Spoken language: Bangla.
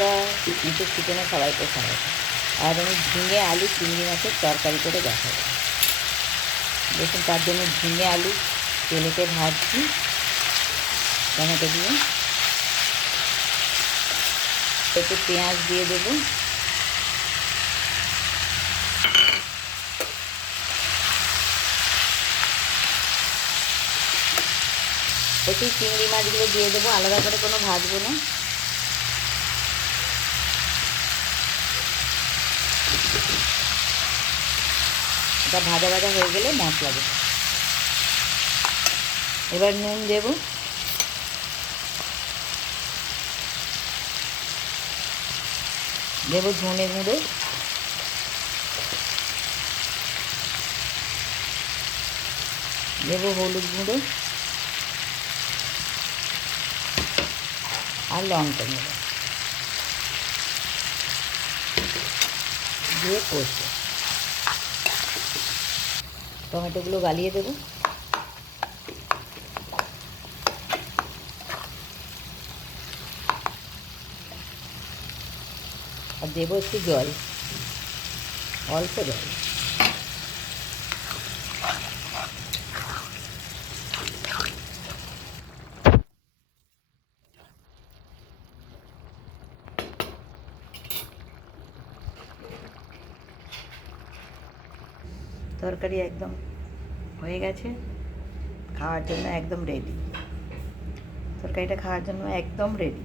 ফুচকা, এঁচোড় চিকেনে সবাই পছন্দ করে। আর আমি ঝিঙে আলু চিংড়ি মাছের তরকারি করে দেখাবো। দেখুন, তার জন্য ঝিঙে আলু তেলেতে ভাজছি টমেটো দিয়ে। একটু পেঁয়াজ দিয়ে দেবো। একটু চিংড়ি মাছগুলো দিয়ে দেবো, আলাদা করে কোনো ভাজবো না। এটা ভাজা ভাজা হয়ে গেলে মশলা দেবো। এবার নুন দেব, দেব ধনে গুঁড়ো, দেব হলুদ গুঁড়ো আর লঙ্কা গুঁড়ো দিয়ে কষবো। টমেটোগুলো গালিয়ে দেবো। আর দেবো একটু জল, অল্প জল। তরকারি একদম হয়ে গেছে, খাওয়ার জন্য একদম রেডি। তরকারিটা খাওয়ার জন্য একদম রেডি।